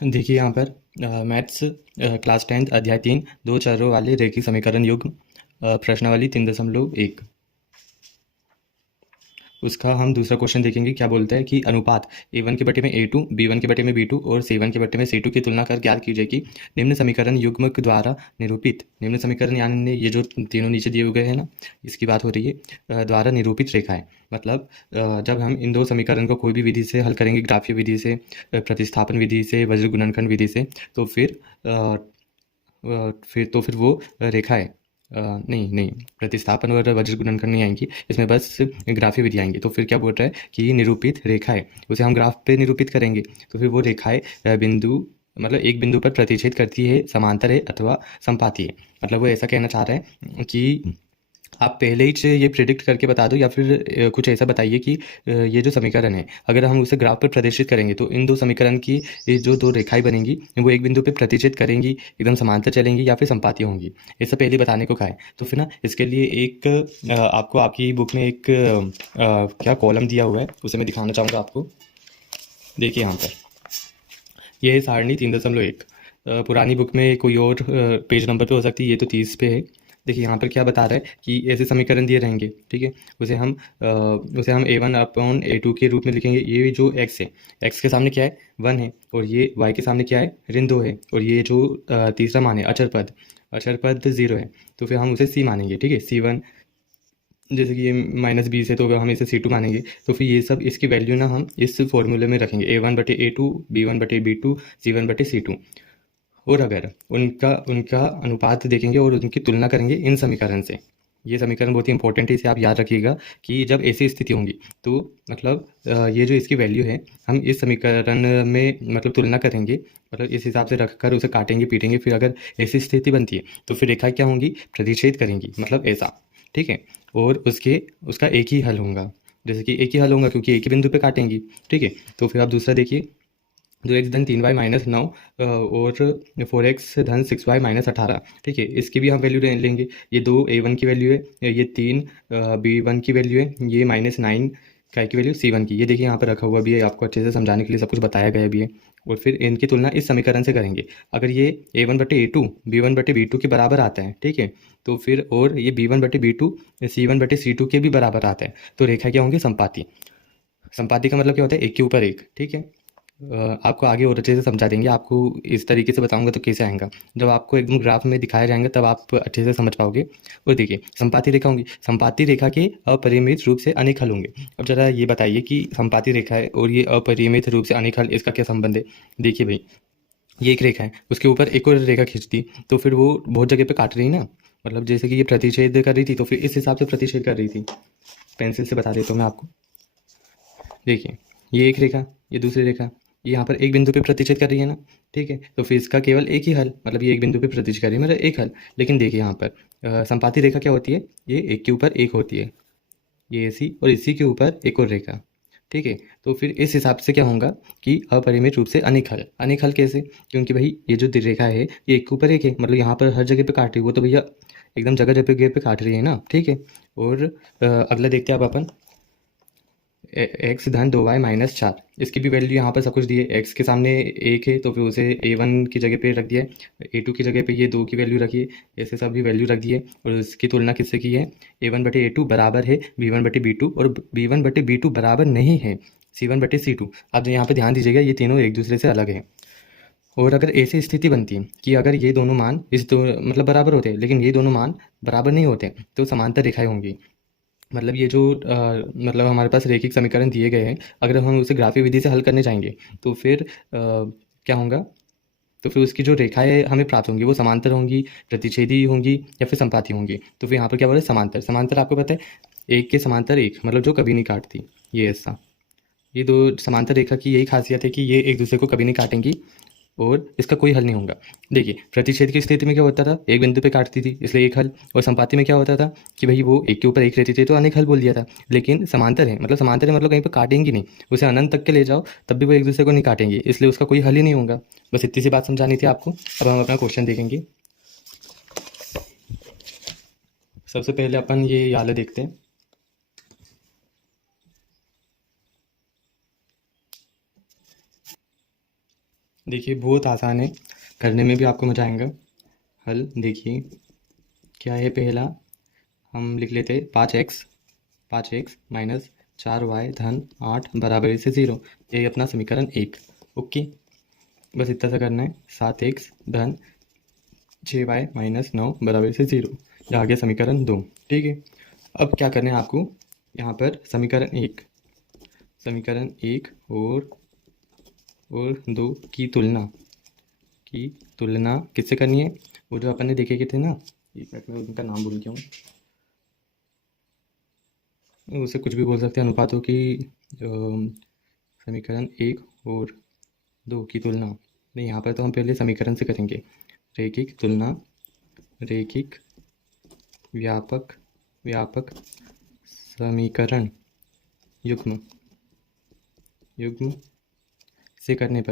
देखिए यहाँ पर मैथ्स क्लास 10th अध्याय 3 दो चरों वाले रेखीय समीकरण युग्म प्रश्नावली 3.1 उसका हम दूसरा क्वेश्चन देखेंगे। क्या बोलता है कि अनुपात a1 के बटे में a2, b1 के बटे में b2 और c1 के बटे में c2 की तुलना कर ज्ञात कीजिए कि निम्न समीकरण युग्म के द्वारा निरूपित, निम्न समीकरण यानी ये जो तीनों नीचे दिए हुए हैं ना, इसकी बात हो रही है, द्वारा निरूपित रेखा है। मतलब जब हम इन दो समीकरण को कोई भी विधि से हल करेंगे, ग्राफीय विधि से, प्रतिस्थापन विधि से, वज्र गुणनखंड विधि से, तो फिर वो रेखा है। नहीं नहीं, प्रतिस्थापन और वज्र गुणनखंड नहीं आएंगी इसमें, बस ग्राफीय विधि आएंगी। तो फिर क्या बोल रहा है कि निरूपित रेखा है, उसे हम ग्राफ पे निरूपित करेंगे। तो फिर वो रेखाएं बिंदु, मतलब एक बिंदु पर प्रतिच्छेद करती है, समांतर है अथवा संपाती है। मतलब वो ऐसा कहना चाह रहा है कि आप पहले ही से ये प्रिडिक्ट करके बता दो, या फिर कुछ ऐसा बताइए कि ये जो समीकरण है, अगर हम उसे ग्राफ पर प्रदर्शित करेंगे तो इन दो समीकरण की ये जो दो रेखाएं बनेंगी वो एक बिंदु पे प्रतिच्छेद करेंगी, एकदम समांतर चलेंगी या फिर संपाती होंगी। ऐसा पहले बताने को कहा है। तो फिर ना इसके लिए एक आपको आपकी बुक में एक क्या कॉलम दिया हुआ है, उसे मैं दिखाना चाहूँगा आपको। देखिए यहाँ पर ये है सारणी 3.1। पुरानी बुक में कोई और पेज नंबर पे हो सकती है, ये तो 30 पे है। देखिए यहाँ पर क्या बता रहा है कि ऐसे समीकरण दिए रहेंगे, ठीक है। उसे हम a1/a2 के रूप में लिखेंगे। ये जो x है, x के सामने क्या है, 1 है, और ये y के सामने क्या है, ऋण 2 है, और ये जो तीसरा मान है अचर पद, अचर पद 0 है। तो फिर हम उसे c मानेंगे, ठीक है, c1। जैसे कि ये -20 है तो हम इसे c2 मानेंगे। तो फिर ये सब इसकी वैल्यू ना हम इस फॉर्मूले में रखेंगे, a1/a2, b1/b2, c1/c2। और अगर उनका उनका अनुपात देखेंगे और उनकी तुलना करेंगे इन समीकरण से। ये समीकरण बहुत ही इंपॉर्टेंट है, इसे आप याद रखिएगा कि जब ऐसी स्थिति होंगी तो मतलब ये जो इसकी वैल्यू है, हम इस समीकरण में मतलब तुलना करेंगे, मतलब इस हिसाब से रखकर उसे काटेंगे पीटेंगे। फिर अगर ऐसी स्थिति बनती है तो फिर रेखा क्या होंगी, प्रतिच्छेद करेंगी, मतलब ऐसा, ठीक है। और उसका एक ही हल होगा, जैसे कि एक ही हल होगा क्योंकि एक ही बिंदु पे काटेंगी, ठीक है। तो फिर आप दूसरा देखिए, 2x धन 3y माइनस 9 और 4x धन 6y माइनस 18, ठीक है। इसकी भी हम वैल्यू लेंगे। ये 2 a1 की वैल्यू है, ये 3 b1 की वैल्यू है, ये -9 काय की वैल्यू c1 की। ये देखिए यहाँ पर रखा हुआ भी है, आपको अच्छे से समझाने के लिए सब कुछ बताया गया भी है। और फिर इनकी तुलना इस समीकरण से करेंगे। अगर ये a1/a2 b1/b2 के बराबर आता है, ठीक है, तो फिर और ये b1/b2 c1/c2 के भी बराबर आता है, तो रेखा क्या होंगी, संपाती। संपाती का मतलब क्या होता है, एक के ऊपर एक, ठीक है। आपको आगे और अच्छे से समझा देंगे। आपको इस तरीके से बताऊंगा तो कैसे आएगा, जब आपको एकदम ग्राफ में दिखाया जाएंगे तब आप अच्छे से समझ पाओगे। और देखिए संपाती रेखा होंगी, संपाती रेखा के अपरिमित रूप से अनेक हल होंगे। अब जरा ये बताइए कि संपाती रेखा है और ये अपरिमित रूप से अनेक हल, इसका क्या संबंध है। देखिए भाई, ये एक रेखा है, उसके ऊपर एक और रेखा खींचती तो फिर वो बहुत जगह पे काट रही है ना। मतलब जैसे कि ये प्रतिच्छेद कर रही थी तो फिर इस हिसाब से प्रतिच्छेद कर रही थी। पेंसिल से बता देता हूँ मैं आपको। देखिए ये एक रेखा, ये दूसरी रेखा, ये यहाँ पर एक बिंदु पे प्रतिच्छेद कर रही है ना, ठीक है। तो फिर इसका केवल एक ही हल, मतलब ये एक बिंदु पे प्रतिच्छेद कर रही है, मतलब एक हल। लेकिन देखिए यहाँ पर संपाती रेखा क्या होती है, ये एक के ऊपर एक होती है, ये ऐसी, और इसी के ऊपर एक और रेखा, ठीक है। तो फिर इस हिसाब से क्या होगा कि अपरिमित रूप से अनेक हल। अनेक हल कैसे, क्योंकि भाई ये जो रेखा है ये एक के ऊपर एक है, मतलब यहाँ पर हर जगह पे काट रही है, वो तो भैया एकदम जगह जगह पे काट रही है ना, ठीक है। और अगला देखते हैं अब अपन, एक्स धन 2y माइनस 4, इसकी भी वैल्यू यहाँ पर सब कुछ दी है। एक्स के सामने एक है तो फिर उसे a1 की जगह पे रख दिया है, a2 की जगह पे ये 2 की वैल्यू रखी है, ऐसे सब भी वैल्यू रख दी है। और उसकी तुलना किससे की है, a1/a2 बराबर है b1/b2, और b1/b2 बराबर नहीं है c1/c2। अब यहाँ पे ध्यान दीजिएगा, ये तीनों एक दूसरे से अलग है। और अगर ऐसी स्थिति बनती है कि अगर ये दोनों मान इस दो मतलब बराबर होते हैं, लेकिन ये दोनों मान बराबर नहीं होते, तो समांतर रेखाएं होंगी। मतलब ये जो मतलब हमारे पास रैखिक समीकरण दिए गए हैं, अगर हम उसे ग्राफीय विधि से हल करने जाएंगे तो फिर क्या होगा, तो फिर उसकी जो रेखाएं हमें प्राप्त होंगी वो समांतर होंगी, प्रतिच्छेदी होंगी, या फिर संपाती होंगी। तो फिर यहाँ पर क्या बोल रहे हैं, समांतर। समांतर आपको पता है, एक के समांतर एक, मतलब जो कभी नहीं काटती, ये ऐसा। ये दो समांतर रेखा की यही खासियत है कि ये एक दूसरे को कभी नहीं काटेंगी और इसका कोई हल नहीं होगा। देखिए प्रतिच्छेद की स्थिति में क्या होता था, एक बिंदु पे काटती थी इसलिए एक हल, और संपाती में क्या होता था कि भाई वो एक के ऊपर एक रहती थी तो अनेक हल बोल दिया था। लेकिन समांतर है, मतलब समांतर है मतलब कहीं पर काटेंगी नहीं, उसे अनंत तक के ले जाओ तब भी वो एक दूसरे को नहीं काटेंगे, इसलिए उसका कोई हल ही नहीं होगा। बस इतनी सी बात समझानी थी आपको। अब हम अपना क्वेश्चन देखेंगे। सबसे पहले अपन ये वाला देखते हैं। देखिए बहुत आसान है, करने में भी आपको मज़ा आएगा। हल देखिए क्या है। पहला हम लिख लेते 5x माइनस 4y धन 8 बराबर से 0। ये अपना समीकरण 1। ओके, बस इतना सा करना है। 7x धन 6y माइनस 9 बराबर से 0। यह आ गया समीकरण 2। ठीक है, अब क्या करना है आपको, यहाँ पर समीकरण 1 और 2 की तुलना किससे करनी है? वो जो अपन ने देखे के थे ना, एक मिनट में उनका नाम भूल गया हूँ, उसे कुछ भी बोल सकते हैं, अनुपातों की समीकरण 1 और 2 की तुलना। नहीं, यहाँ पर तो हम पहले समीकरण से करेंगे। रैखिक तुलना, रैखिक व्यापक समीकरण युग्म से करने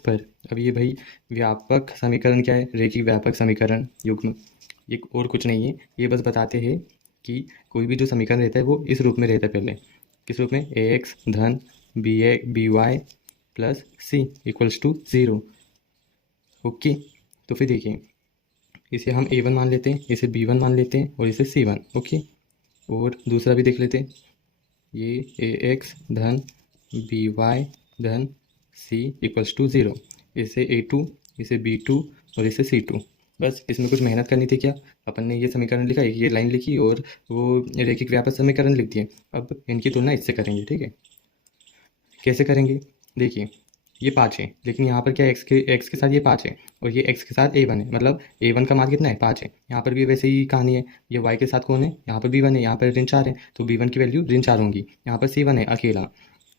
पर अब ये भाई व्यापक समीकरण क्या है? रैखिक व्यापक समीकरण युग्म। ये और कुछ नहीं है, ये बस बताते हैं कि कोई भी जो समीकरण रहता है वो इस रूप में रहता है। पहले किस रूप में? ax धन B Y plus C equals to 0। Okay, तो फिर देखिए, इसे हम a1 मान लेते हैं, इसे b1 मान लेते हैं और इसे c1। ओके, और दूसरा भी देख लेते हैं। ये ax धन by धन c इक्वल्स टू 0। इसे a2, इसे b2 और इसे c2। बस इसमें कुछ मेहनत करनी थी क्या? अपन ने ये समीकरण लिखा, ये लाइन लिखी और वो रैखिक व्यापक समीकरण लिख दिए। अब इनकी तुलना इससे करेंगे। ठीक है, कैसे करेंगे? देखिए, ये 5 है, लेकिन यहाँ पर क्या x के साथ ये 5 है और ये x के साथ a1 है, मतलब a1 का मान कितना है? 5 है। यहाँ पर भी वैसे ही कहानी है। ये y के साथ कौन है? यहाँ पर b1 है, यहाँ पर ऋण 4 है, तो b1 की वैल्यू ऋण 4 होंगी। यहाँ पर c1 है अकेला,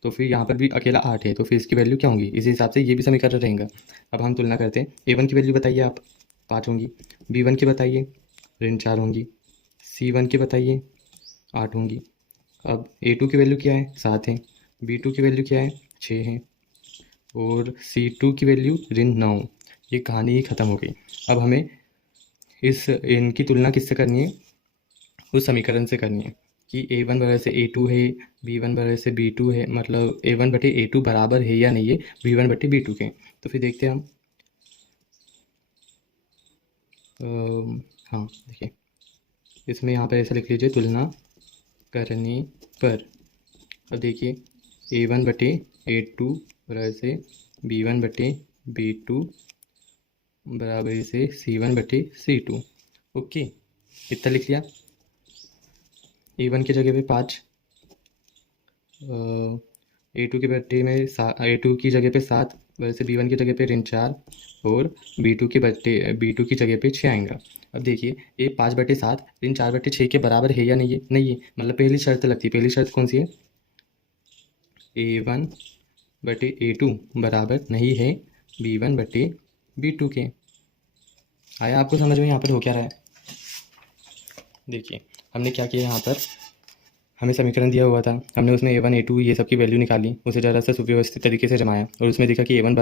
तो फिर यहाँ पर भी अकेला 8 है, तो फिर इसकी वैल्यू क्या होंगी? इसी हिसाब से ये भी समीकरण रहेगा। अब हम तुलना करते हैं। a1 की वैल्यू बताइए आप, 5 होंगी। b1 की बताइए, ऋण 4 होंगी। c1 की बताइए, 8 होंगी। अब a2 की वैल्यू क्या है? 7 है। b2 की वैल्यू क्या है? 6 है। और C2 की वैल्यू ऋण 9। ये कहानी ही ख़त्म हो गई। अब हमें इनकी तुलना किससे करनी है? उस समीकरण से करनी है कि a1 बराबर से a2 है, b1 बराबर से b2 है, मतलब a1 बटे a2 बराबर है या नहीं है b1 बटे b2 के। तो फिर देखते हैं हम। हाँ देखिए, इसमें यहाँ पर ऐसा लिख लीजिए, तुलना करने पर। अब देखिए, a1 बटे a2 बराबर से b1 बटे b2 बराबर से c1 बटे c2। ओके, इतना लिख लिया। a1 की जगह पे 5, a2 के बटे में a2 की जगह पे 7, वैसे b1 की जगह पे ऋण 4 और b2 की जगह पे 6 आएगा। अब देखिए, ये 5/7 ऋण 4/6 के बराबर है या नहीं है? नहीं है, मतलब पहली शर्त लगती है। पहली शर्त कौन सी है? a1 बटे a2 बराबर नहीं है b1 बटे b2 के। आया आपको समझ में यहाँ पर हो क्या रहा है? देखिए, हमने क्या किया यहाँ पर, हमें समीकरण दिया हुआ था, हमने उसमें a1 a2 ये सब की वैल्यू निकाली, उसे ज़रा सा सुव्यवस्थित तरीके से जमाया और उसमें देखा कि a1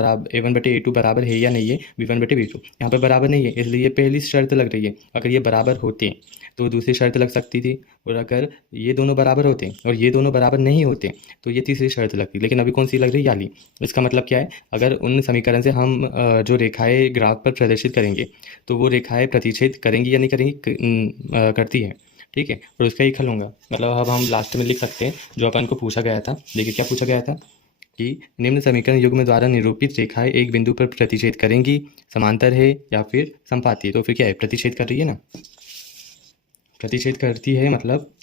बटे a2 बराबर है या नहीं है b1 बटे b2। यहाँ पर बराबर नहीं है, इसलिए पहली शर्त लग रही है। अगर ये बराबर होते तो दूसरी शर्त लग सकती थी, और अगर ये दोनों बराबर होते और ये दोनों बराबर नहीं होते तो ये तीसरी शर्त लगती। लेकिन अभी कौन सी लग रही? याली। इसका मतलब क्या है? अगर उन समीकरण से हम जो रेखाएँ ग्राफ पर प्रदर्शित करेंगे तो वो रेखाएँ प्रतिच्छेद करेंगी या नहीं करेंगी? करती है। ठीक है, और उसका एक हल होगा। मतलब अब हम लास्ट में लिख सकते हैं जो अपन को पूछा गया था। देखिए क्या पूछा गया था कि निम्न समीकरण युग्म द्वारा निरूपित रेखाएं एक बिंदु पर प्रतिच्छेद करेंगी, समांतर है या फिर समपाती है। तो फिर क्या है? प्रतिच्छेद कर रही है ना, प्रतिच्छेद करती है, मतलब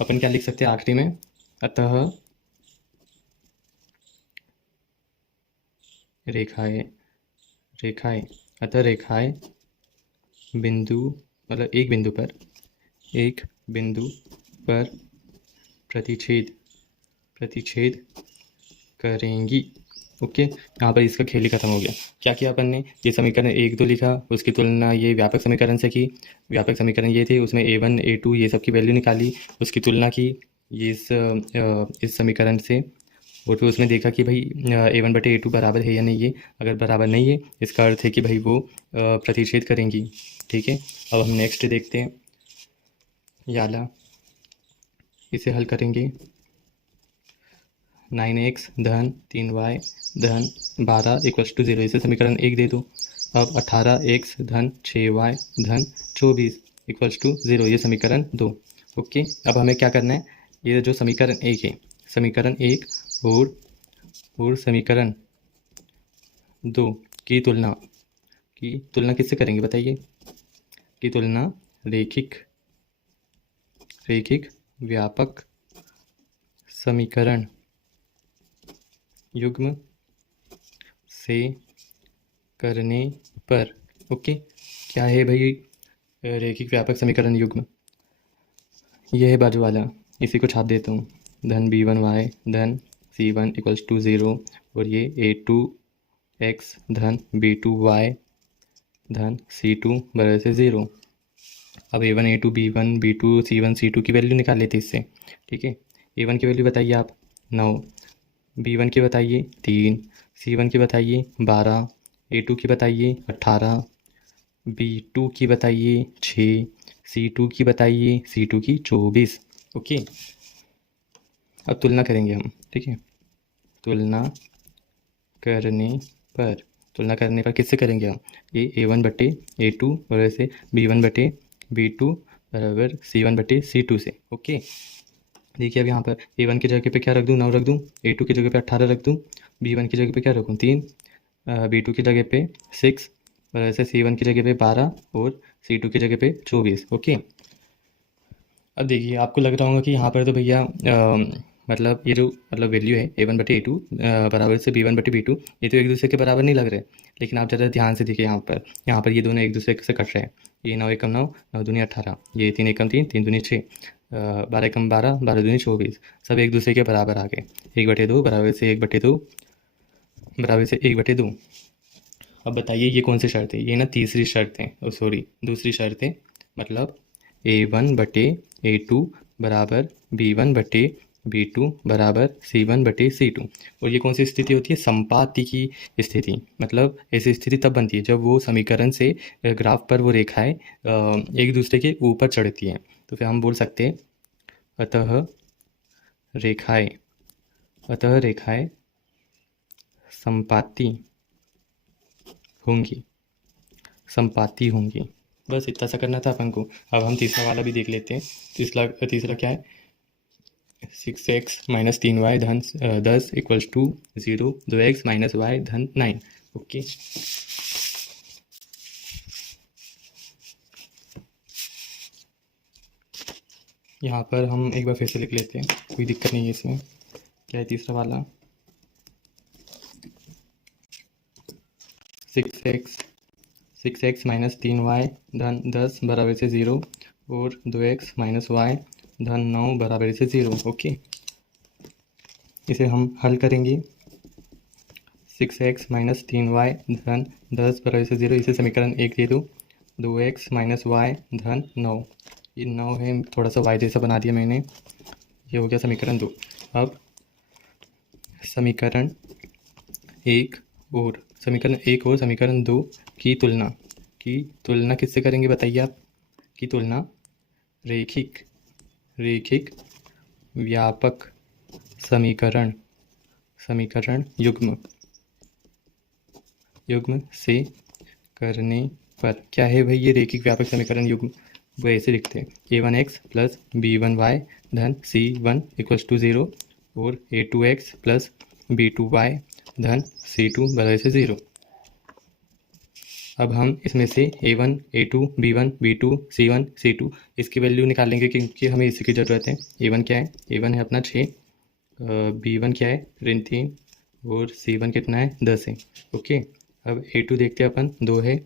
अपन क्या लिख सकते हैं आखिरी में? अतः रेखाएं रेखाएं अतः रेखाएं बिंदु, मतलब एक बिंदु पर प्रतिच्छेद करेंगी। ओके, यहाँ पर इसका खेल ही खत्म हो गया। क्या किया अपन ने? ये समीकरण 1 2 लिखा, उसकी तुलना ये व्यापक समीकरण से की। व्यापक समीकरण ये थे, उसमें a1 a2 ये सब की वैल्यू निकाली, उसकी तुलना की ये इस समीकरण से, और फिर उसमें देखा कि भाई a1 बटे a2 बराबर है या नहीं है। अगर बराबर नहीं है, इसका अर्थ है कि भाई वो प्रतिच्छेद करेंगी। ठीक है, अब हम नेक्स्ट देखते हैं। याला, इसे हल करेंगे। 9x धन 3y धन 12 इक्वल्स टू 0, इसे समीकरण 1 दे दो। अब 18x धन 6y धन 24 इक्वल्स टू 0, ये समीकरण 2। ओके, अब हमें क्या करना है, ये जो समीकरण 1 है, समीकरण 1 और समीकरण 2 की तुलना किससे करेंगे बताइए? की तुलना रैखिक व्यापक समीकरण युग्म से करने पर। ओके, क्या है भाई रैखिक व्यापक समीकरण युग्म? यह है बाजू वाला, इसी को छाप देता हूँ। धन b1y धन c1 इक्वल्स टू 0 और ये a2x धन b2y धन c2 बराबर से 0। अब a1 a2 b1 b2 c1 c2 की वैल्यू निकाल लेते इससे। ठीक है, a1 की वैल्यू बताइए आप 9, b1 की बताइए 3, c1 की बताइए 12, a2 की बताइए 18, b2 की बताइए 6, c2 की बताइए c2 की 24। ओके, अब तुलना करेंगे हम। ठीक है, तुलना करने पर किससे करेंगे हम? ये a1 बटे a2 और ऐसे b1 बटे b2 बराबर c1 बटे c2 से। ओके, देखिए अब यहाँ पर a1 की जगह पे क्या रख दूँ? 9 रख दूँ, a2 की जगह पे 18 रख दूँ, b1 की जगह पे क्या रखूँ? 3, b2 की जगह पे 6 और ऐसे c1 की जगह पे 12 और c2 की जगह पे 24। ओके, अब देखिए आपको लग रहा होगा कि यहाँ पर तो भैया मतलब ये जो मतलब वैल्यू है a1 बटे a2 बराबर से b1 बटे b2, ये तो एक दूसरे के बराबर नहीं लग रहे। लेकिन आप ज़रा ध्यान से देखिए यहाँ पर ये दोनों एक दूसरे से कट रहे हैं। ये 9 एकम 9, 9 दूनी 18, ये 3 एकम 3, 3 दूनी 6, 12 एकम 12, 12 दूनी 24, सब एक दूसरे के बराबर आ गए। 1/2 बराबर से 1/2 बराबर से 1/2। अब बताइए ये कौन सी शर्त है? ये ना तीसरी शर्त है, दूसरी शर्त है। मतलब a1 बटे a2 बराबर b1 बटे b2 बराबर c1 बटे c2। और ये कौन सी स्थिति होती है? संपाति की स्थिति। मतलब ऐसी स्थिति तब बनती है जब वो समीकरण से ग्राफ पर वो रेखाएं एक दूसरे के ऊपर चढ़ती हैं। तो फिर हम बोल सकते हैं अतः रेखाएं संपाती होंगी। बस इतना सा करना था अपन को। अब हम तीसरा वाला भी देख लेते हैं। तीसरा क्या है? 6x माइनस 3y धन 10 equals to 0, 2x minus Y धन 9। ओके, यहाँ पर हम एक बार फिर से लिख लेते हैं, कोई दिक्कत नहीं है इसमें। क्या है तीसरा वाला? 6x माइनस 3y धन 10 बराबर से 0 और 2x माइनस वाई धन 9 बराबर से 0। ओके, इसे हम हल करेंगे। 6x माइनस 3y धन 10 बराबर से 0, इसे समीकरण 1 दे दो। 2x माइनस वाई धन 9, ये 9 है, थोड़ा सा y जैसा बना दिया मैंने, ये हो गया समीकरण 2। अब समीकरण 1 और समीकरण 2 की तुलना किससे करेंगे बताइए आप? की तुलना रैखिक व्यापक समीकरण युग्म से करने पर। क्या है भाई ये रैखिक व्यापक समीकरण युग्म? वो ऐसे लिखते हैं a1x प्लस b1y धन c1 इक्वल्स टू 0 और a2x प्लस b2y धन c2 बराबर से 0। अब हम इसमें से a1 a2 b1 b2 c1 c2 इसकी वैल्यू निकालेंगे क्योंकि हमें इसी की ज़रूरत है। a1 क्या है? a1 है अपना 6, b1 क्या है? ऋण 3 और c1 कितना है? 10 है। ओके, अब a2 देखते हैं अपन, 2 है,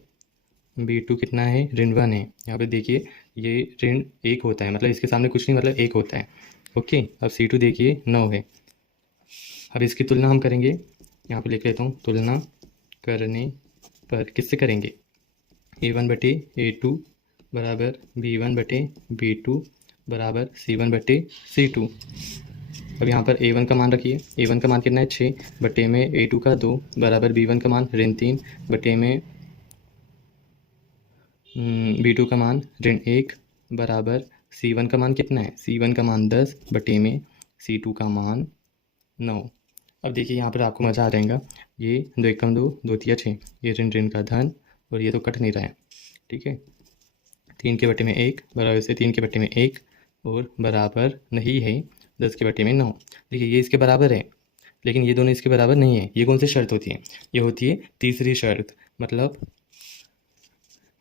b2 कितना है? ऋण 1 है। यहाँ पे देखिए ये ऋण 1 होता है, मतलब इसके सामने कुछ नहीं, मतलब 1 होता है। ओके, अब c2 देखिए 9 है। अब इसकी तुलना हम करेंगे, यहाँ पे लिख लेता हूँ, तुलना करने पर किससे करेंगे? a1 बटे a2 बराबर b1 बटे b2 बराबर c1 बटे c2। अब यहाँ पर a1 का मान रखिए, a1 का मान कितना है? 6 बटे में a2 का 2 बराबर b1 का मान ऋण 3 बटे में b2 का मान ऋण 1 बराबर c1 का मान कितना है? c1 का मान 10 बटे में c2 का मान 9। अब देखिए यहाँ पर आपको मज़ा आ जाएगा। ये 2 एकम 2, 2 तिया 6, ये ऋण ऋण का धन, और ये तो कट नहीं रहा है, ठीक है। 3 के बटे में 1 बराबर से 3 के बटे में 1 और बराबर नहीं है 10 के बटे में 9। देखिए ये इसके बराबर है, लेकिन ये दोनों इसके बराबर नहीं है। ये कौन सी शर्त होती है? ये होती है तीसरी शर्त।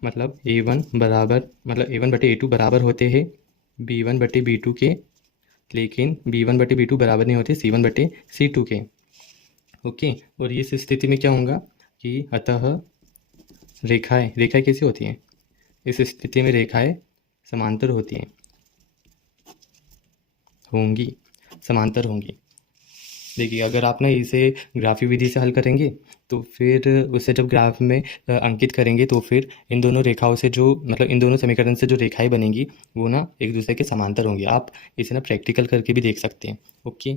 मतलब A1 बराबर, मतलब A1 बटे A2 बराबर होते हैं B1 बटे B2 के, लेकिन B1 बटे B2 बराबर नहीं होते C1 बटे C2 के। ओके, और इस स्थिति में क्या होगा कि अतः रेखाएं रेखाएं कैसी होती हैं? इस स्थिति में रेखाएं समांतर होती हैं, होंगी, समांतर होंगी। देखिए अगर आप ना इसे ग्राफी विधि से हल करेंगे तो फिर उसे जब ग्राफ में अंकित करेंगे तो फिर इन दोनों रेखाओं से जो, मतलब इन दोनों समीकरण से जो रेखाएं बनेंगी वो ना एक दूसरे के समांतर होंगी। आप इसे ना प्रैक्टिकल करके भी देख सकते हैं। ओके।